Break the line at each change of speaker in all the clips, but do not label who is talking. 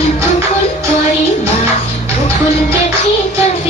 ফুল ফুল করে মা। ফুল গাছে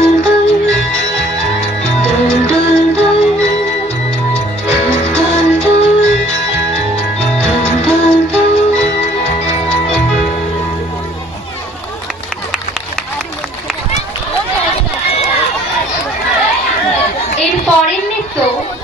走